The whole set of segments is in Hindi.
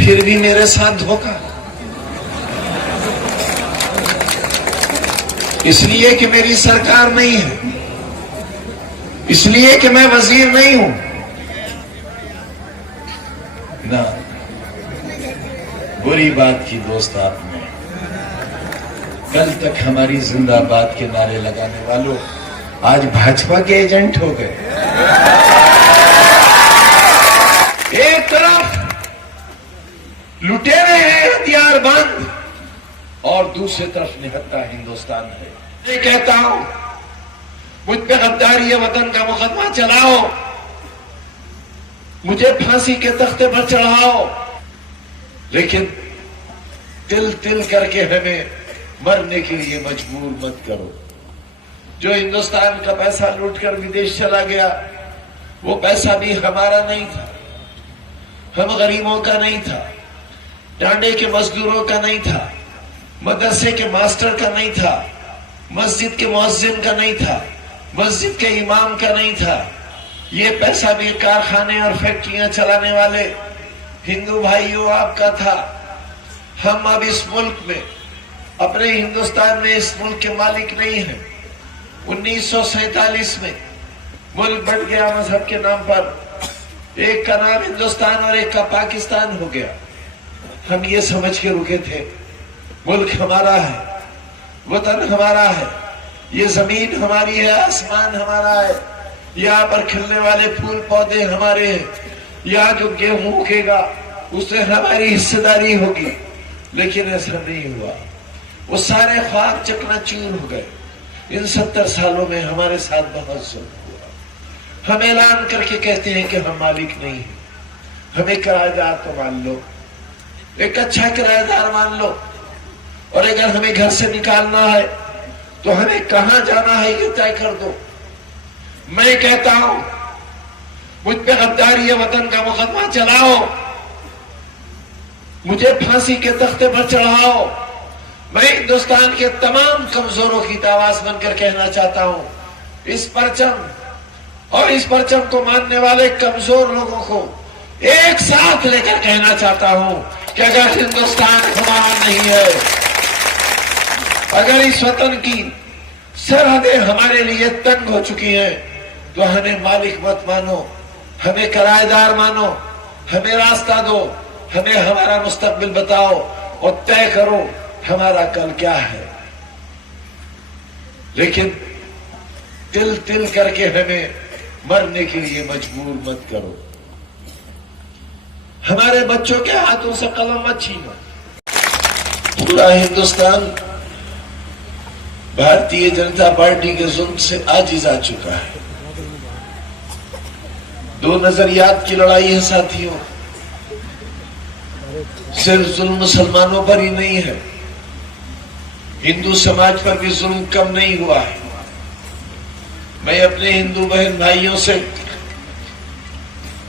फिर भी मेरे साथ धोखा, इसलिए कि मेरी सरकार नहीं है, इसलिए कि मैं वजीर नहीं हूं ना। बुरी बात की दोस्त आपने, कल तक हमारी जिंदाबाद के नारे लगाने वालों आज भाजपा के एजेंट हो गए। एक तरफ लुटेरे हैं हथियार बंद और दूसरी तरफ निहत्था हिंदुस्तान है। मैं कहता हूं मुझ पे गद्दारी वतन का मुकदमा चलाओ, मुझे फांसी के तख्ते पर चढ़ाओ, लेकिन तिल तिल करके हमें मरने के लिए मजबूर मत करो। जो हिंदुस्तान का पैसा लूटकर विदेश चला गया वो पैसा भी हमारा नहीं था, हम गरीबों का नहीं था, टांडे के मजदूरों का नहीं था, मदरसे के मास्टर का नहीं था, मस्जिद के मुअज्जिन का नहीं था, मस्जिद के इमाम का नहीं था। ये पैसा भी कारखाने और फैक्ट्रियां चलाने वाले हिंदू भाइयों आपका था। हम अब इस मुल्क में, अपने हिंदुस्तान में इस मुल्क के मालिक नहीं हैं। 1947 में मुल्क बंट गया मजहब के नाम पर, एक का नाम हिंदुस्तान और एक का पाकिस्तान हो गया। हम ये समझ के रुके थे मुल्क हमारा है, वतन हमारा है, ये जमीन हमारी है, आसमान हमारा है, यहाँ पर खिलने वाले फूल पौधे हमारे हैं, यहाँ जो गेहूं उगेगा उससे हमारी हिस्सेदारी होगी। लेकिन ऐसा नहीं हुआ, वो सारे ख्वाब चकनाचूर हो गए। इन 70 सालों में हमारे साथ बहुत जुल्म हुआ। हम ऐलान करके कहते हैं कि हम मालिक नहीं हैं, हमें किराएदार तो मान लो, एक अच्छा किराएदार मान लो, और अगर हमें घर से निकालना है तो हमें कहां जाना है ये तय कर दो। मैं कहता हूं मुझ पे गद्दारी वतन का मुकदमा चलाओ, मुझे फांसी के तख्ते पर चढ़ाओ। मैं हिंदुस्तान के तमाम कमजोरों की आवाज बनकर कहना चाहता हूं, इस परचम और इस परचम को मानने वाले कमजोर लोगों को एक साथ लेकर कहना चाहता हूं कि अगर हिंदुस्तान हमारा नहीं है, अगर इस वतन की सरहदें हमारे लिए तंग हो चुकी हैं, तो हमें मालिक मत मानो, हमें किराएदार मानो, हमें रास्ता दो, हमें हमारा मुस्तकबिल बताओ और तय करो हमारा कल क्या है। लेकिन तिल तिल करके हमें मरने के लिए मजबूर मत करो। हमारे बच्चों के हाथों से कलम मत छीनो। पूरा हिंदुस्तान भारतीय जनता पार्टी के जुल्म से आजिज आ चुका है। दो नजरियात की लड़ाई है साथियों, सिर्फ जुल्म मुसलमानों पर ही नहीं है, हिंदू समाज पर भी जुल्म कम नहीं हुआ है। मैं अपने हिंदू बहन भाइयों से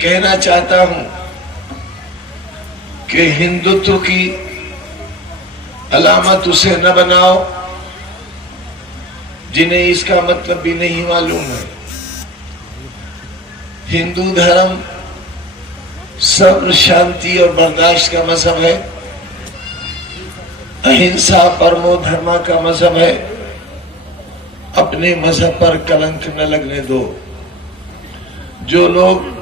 कहना चाहता हूं कि हिंदुत्व की अलामत उसे न बनाओ जिन्हें इसका मतलब भी नहीं मालूम है। हिंदू धर्म सब्र, शांति और बर्दाश्त का मजहब है, अहिंसा परमो धर्मा का मजहब है। अपने मजहब पर कलंक न लगने दो। जो लोग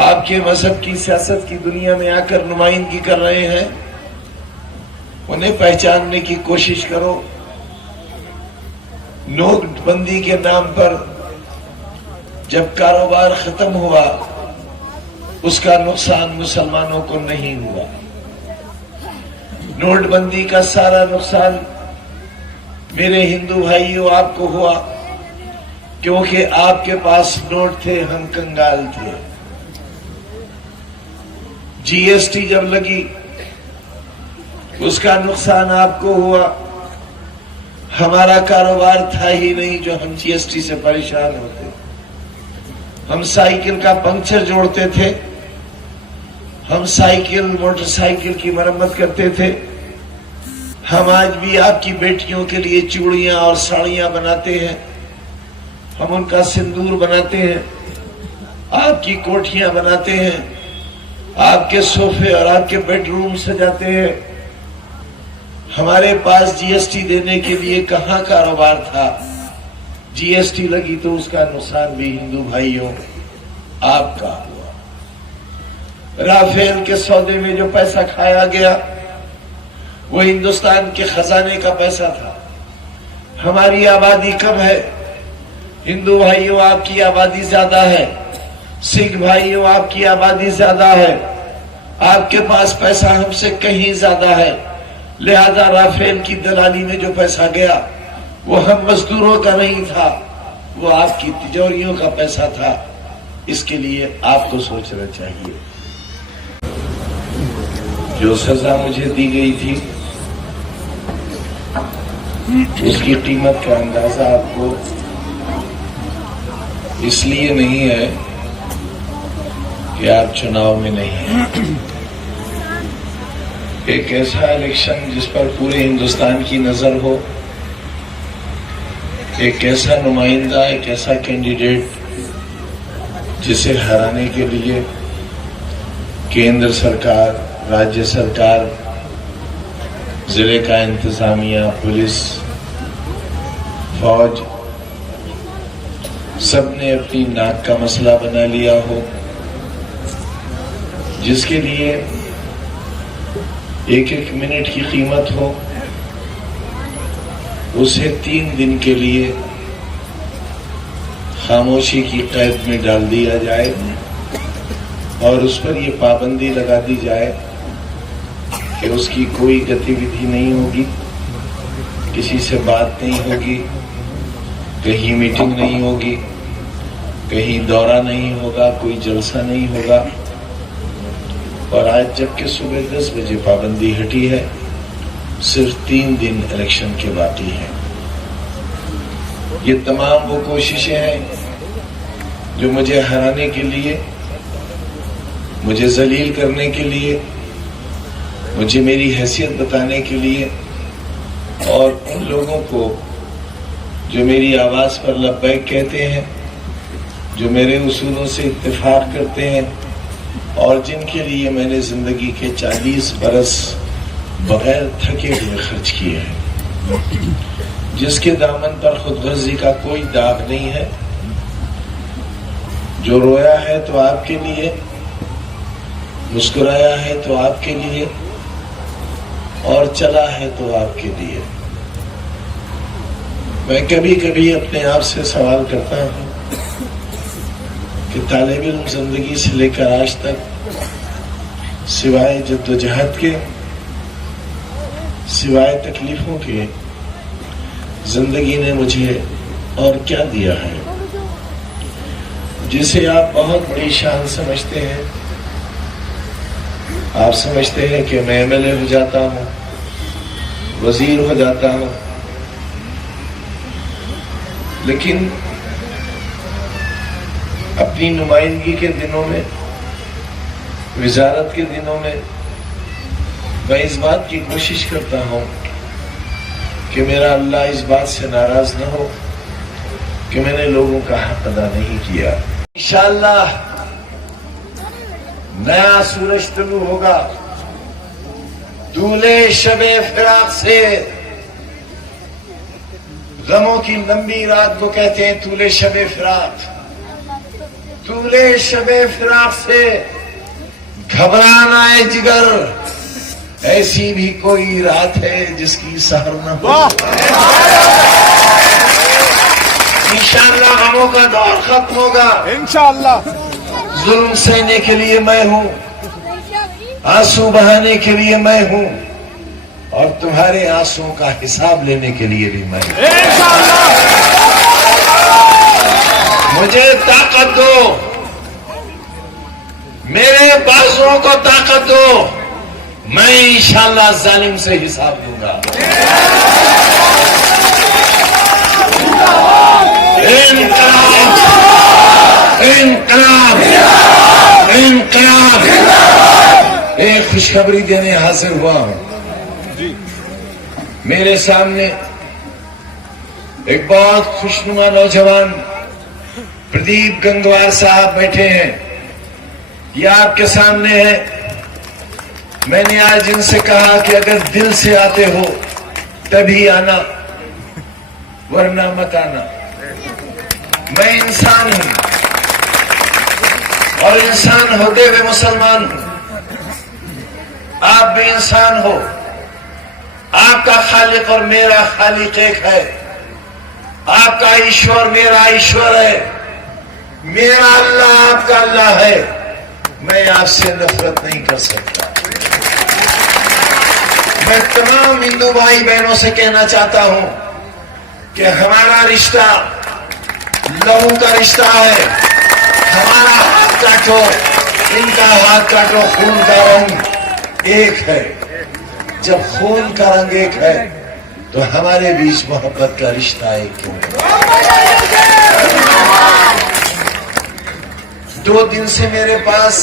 आपके मजहब की सियासत की दुनिया में आकर नुमाइंदगी कर रहे हैं, उन्हें पहचानने की कोशिश करो। नोटबंदी के नाम पर जब कारोबार खत्म हुआ, उसका नुकसान मुसलमानों को नहीं हुआ। नोटबंदी का सारा नुकसान मेरे हिंदू भाइयों आपको हुआ, क्योंकि आपके पास नोट थे, हम कंगाल थे। जीएसटी जब लगी उसका नुकसान आपको हुआ, हमारा कारोबार था ही नहीं जो हम जीएसटी से परेशान होते। हम साइकिल का पंक्चर जोड़ते थे, हम साइकिल मोटरसाइकिल की मरम्मत करते थे। हम आज भी आपकी बेटियों के लिए चूड़ियां और साड़ियां बनाते हैं, हम उनका सिंदूर बनाते हैं, आपकी कोठियां बनाते हैं, आपके सोफे और आपके बेडरूम सजाते हैं। हमारे पास जीएसटी देने के लिए कहां कारोबार था। जीएसटी लगी तो उसका नुकसान भी हिंदू भाइयों आपका हुआ। राफेल के सौदे में जो पैसा खाया गया वो हिंदुस्तान के खजाने का पैसा था। हमारी आबादी कम है, हिंदू भाइयों आपकी आबादी ज्यादा है, सिख भाइयों आपकी आबादी ज्यादा है, आपके पास पैसा हमसे कहीं ज्यादा है। लिहाजा राफेल की दलाली में जो पैसा गया वो हम मजदूरों का नहीं था, वो आपकी तिजोरियों का पैसा था। इसके लिए आपको सोचना चाहिए। जो सजा मुझे दी गई थी उसकी कीमत का अंदाजा आपको इसलिए नहीं है कि आप चुनाव में नहीं हैं। एक ऐसा इलेक्शन जिस पर पूरे हिंदुस्तान की नजर हो, एक ऐसा नुमाइंदा, एक ऐसा कैंडिडेट जिसे हराने के लिए केंद्र सरकार, राज्य सरकार, जिले का इंतजामिया, पुलिस, फौज सबने अपनी नाक का मसला बना लिया हो, जिसके लिए एक एक मिनट की कीमत हो, उसे 3 दिन के लिए खामोशी की कैद में डाल दिया जाए और उस पर यह पाबंदी लगा दी जाए कि उसकी कोई गतिविधि नहीं होगी, किसी से बात नहीं होगी, कहीं मीटिंग नहीं होगी, कहीं दौरा नहीं होगा, कोई जलसा नहीं होगा। और आज जबकि सुबह 10 बजे पाबंदी हटी है, सिर्फ 3 दिन इलेक्शन के बाकी हैं। ये तमाम वो कोशिशें हैं जो मुझे हराने के लिए, मुझे जलील करने के लिए, मुझे मेरी हैसियत बताने के लिए और उन लोगों को जो मेरी आवाज पर लब्बैक कहते हैं, जो मेरे उसूलों से इत्तेफाक करते हैं और जिनके लिए मैंने जिंदगी के 40 बरस बगैर थके हुए खर्च किए हैं, जिसके दामन पर खुदगर्जी का कोई दाग नहीं है, जो रोया है तो आपके लिए, मुस्कुराया है तो आपके लिए और चला है तो आपके लिए। मैं कभी कभी अपने आप से सवाल करता हूं कि तालिब इल्म जिंदगी से लेकर आज तक सिवाय जद्दोजहद के, सिवाय तकलीफों के, जिंदगी ने मुझे और क्या दिया है जिसे आप बहुत बड़ी शान समझते हैं। आप समझते हैं कि मैं एमएलए हो जाता हूं, वजीर हो जाता हूं, लेकिन अपनी नुमाइंदगी के दिनों में, विजारत के दिनों में मैं इस बात की कोशिश करता हूं कि मेरा अल्लाह इस बात से नाराज न हो कि मैंने लोगों का हक अदा नहीं किया। इंशाअल्लाह नया सूरज तुलू होगा। दूल्हे शबे फिराक से, गमों की लंबी रात को कहते हैं तूले शबे फिराक। तूले शबे फिराक से घबराना है जिगर, ऐसी भी कोई रात है जिसकी सहर न हो। इंशाअल्लाह गमों का दौर खत्म होगा। इंशाअल्लाह जुल्म सहने के लिए मैं हूं, आंसू बहाने के लिए मैं हूं और तुम्हारे आंसुओं का हिसाब लेने के लिए भी मैं हूं। मुझे ताकत दो, मेरे बाजुओं को ताकत दो, मैं इंशाअल्लाह जालिम से हिसाब लूंगा। इनकलाब, इनकलाब, इनकलाब। एक खुशखबरी देने हाजिर हुआ हूं। मेरे सामने एक बहुत खुशनुमा नौजवान प्रदीप गंगवार साहब बैठे हैं। ये आपके सामने है। मैंने आज इनसे कहा कि अगर दिल से आते हो तभी आना, वरना मत आना। मैं इंसान हूं और इंसान होते हुए मुसलमान हूं। आप भी इंसान हो। आपका खालिक और मेरा खालिक एक है। आपका ईश्वर मेरा ईश्वर है। मेरा अल्लाह आपका अल्लाह है। मैं आपसे नफरत नहीं कर सकता। मैं तमाम हिंदू भाई बहनों से कहना चाहता हूं कि हमारा रिश्ता लहू का रिश्ता है। हमारा हाथ काटो, इनका हाथ काटो, खून का रंग एक है। जब खून का रंग एक है तो हमारे बीच मोहब्बत का रिश्ता एक क्यों है? 2 दिन से मेरे पास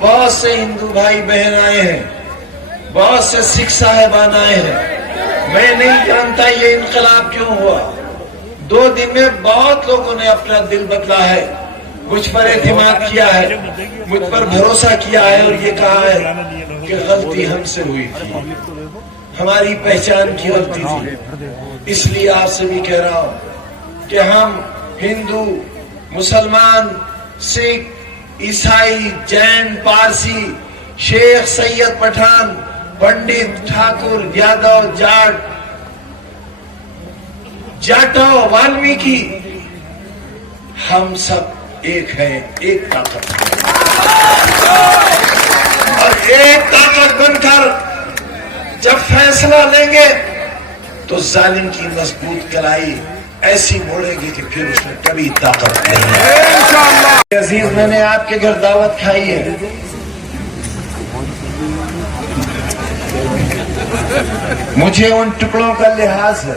बहुत से हिंदू भाई बहन आए हैं, बहुत से सिख साहिबान आए हैं। मैं नहीं जानता ये इनकलाब क्यों हुआ। 2 दिन में बहुत लोगों ने अपना दिल बदला है, मुझ पर एतमाद किया है, मुझ पर भरोसा किया है और ये कहा है कि गलती हमसे हुई थी, हमारी पहचान की गलती थी। इसलिए आपसे भी कह रहा हूं कि हम हिंदू, मुसलमान, सिख, ईसाई, जैन, पारसी, शेख, सैयद, पठान, पंडित, ठाकुर, यादव, जाट, जाटव, वाल्मीकि, हम सब एक हैं, एक ताकत और एक ताकत बनकर जब फैसला लेंगे तो जालिम की मजबूत कलाई ऐसी मोड़ेगी कि फिर उसमें कभी ताकत नहीं है। अजीज, मैंने आपके घर दावत खाई है। मुझे उन टुकड़ों का लिहाज है।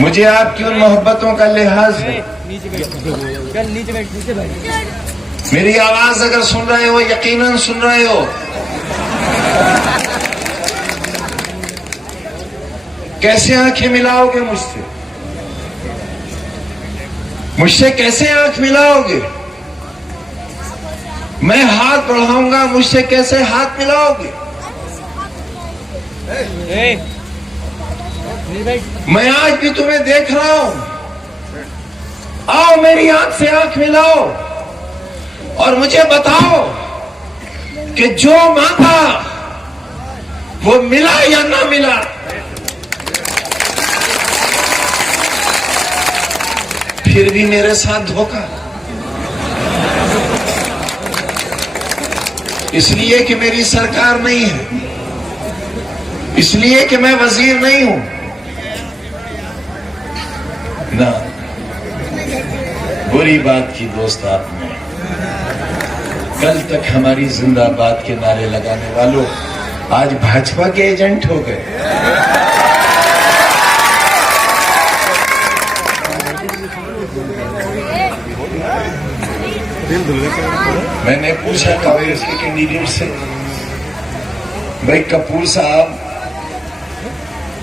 मुझे आपकी उन मोहब्बतों का लिहाज है। मेरी आवाज अगर सुन रहे हो, यकीनन सुन रहे हो, कैसे आंखें मिलाओगे मुझसे? मुझसे कैसे आंख मिलाओगे? मैं हाथ बढ़ाऊंगा, मुझसे कैसे हाथ मिलाओगे? मैं आज भी तुम्हें देख रहा हूं। आओ मेरी आंख से आंख मिलाओ और मुझे बताओ कि जो मांगा वो मिला या ना मिला। फिर भी मेरे साथ धोखा, इसलिए कि मेरी सरकार नहीं है, इसलिए कि मैं वजीर नहीं हूं ना। बुरी बात की दोस्त आपने। कल तक हमारी जिंदाबाद के नारे लगाने वालों आज भाजपा के एजेंट हो गए। मैंने पूछा कांग्रेस के कैंडिडेट से, भाई कपूर साहब,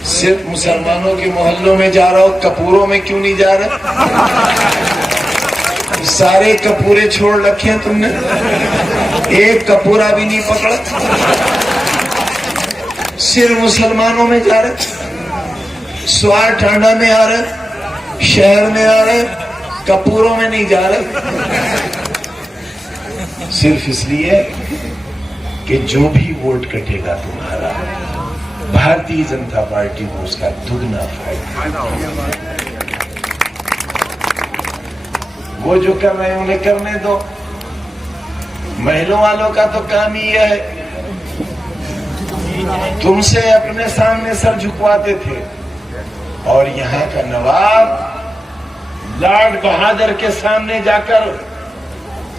सिर्फ मुसलमानों के मोहल्लों में जा रहा हो, कपूरों में क्यों नहीं जा रहे? सारे कपूरे छोड़ रखे हैं तुमने, एक कपूरा भी नहीं पकड़ा। सिर्फ मुसलमानों में जा रहे, स्वार टांडा में आ रहे, शहर में आ रहे, कपूरों में नहीं जा रहे। सिर्फ इसलिए कि जो भी वोट कटेगा तुम्हारा, भारतीय जनता पार्टी को उसका दुगना फायदा। वो जो कर रहे हैं उन्हें करने दो। महलों वालों का तो काम ही है, तुमसे अपने सामने सर झुकवाते थे और यहाँ का नवाब लॉर्ड बहादुर के सामने जाकर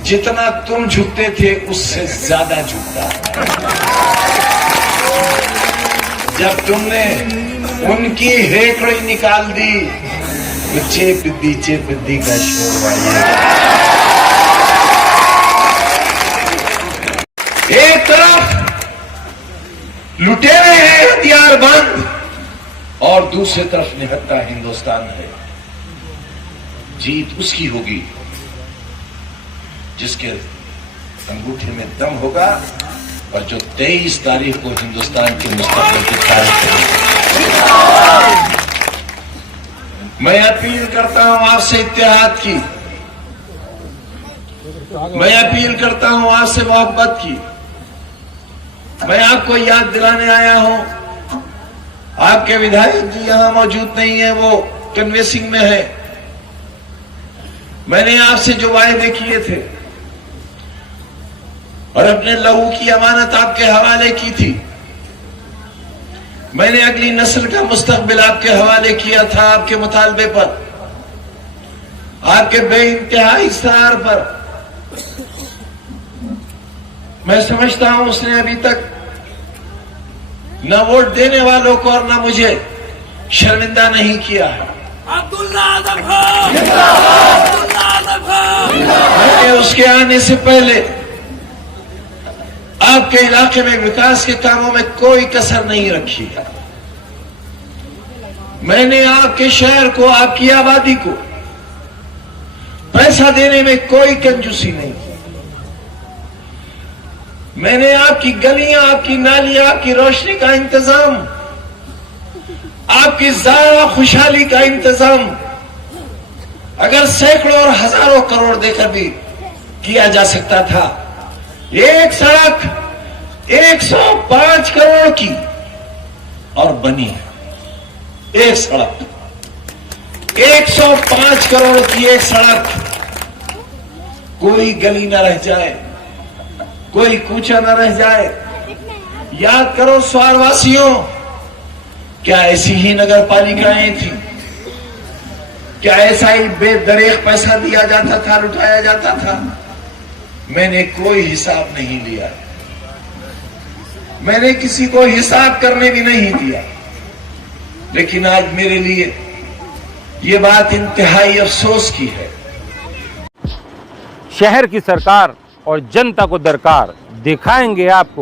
जितना तुम झुकते थे उससे ज्यादा झुकता। जब तुमने उनकी हेकड़ी निकाल दी तो चेपिद्दी का शोर आया। एक तरफ लुटेरे हैं हथियार बंद और दूसरी तरफ निहत्था हिंदुस्तान है। जीत उसकी होगी जिसके अंगूठे में दम होगा और जो 23 तारीख को हिंदुस्तान के मुस्तकबिल की तारीख करेगा। मैं अपील करता हूं आपसे इत्तेहाद की, मैं अपील करता हूं आपसे मोहब्बत की। मैं आपको याद दिलाने आया हूं, आपके विधायक जी यहां मौजूद नहीं है, वो कन्वेंसिंग में है। मैंने आपसे जो वायदे किए थे और अपने लहू की अमानत आपके हवाले की थी, मैंने अगली नस्ल का मुस्तकबिल आपके हवाले किया था। आपके मुतालबे पर, आपके बेइंतहा इसरार पर मैं समझता हूं उसने अभी तक न वोट देने वालों को और न मुझे शर्मिंदा नहीं किया है। मैंने उसके आने से पहले आपके इलाके में विकास के कामों में कोई कसर नहीं रखी है। मैंने आपके शहर को, आपकी आबादी को पैसा देने में कोई कंजूसी नहीं की। मैंने आपकी गलियां, आपकी नालियां, आपकी रोशनी का इंतजाम, आपकी ज़ारा खुशहाली का इंतजाम अगर सैकड़ों और हजारों करोड़ देकर भी किया जा सकता था, एक सड़क 105 करोड़ की और बनी है। एक सड़क 105 करोड़ की एक सड़क, कोई गली न रह जाए, कोई कूचा न रह जाए। याद करो स्वारवासियों, क्या ऐसी ही नगर पालिकाएं थी? क्या ऐसा ही बेदरेख पैसा दिया जाता था, लुटाया जाता था? मैंने कोई हिसाब नहीं लिया, मैंने किसी को हिसाब करने भी नहीं दिया। लेकिन आज मेरे लिए ये बात इंतहाई अफसोस की है। शहर की सरकार और जनता को दरकार दिखाएंगे आपको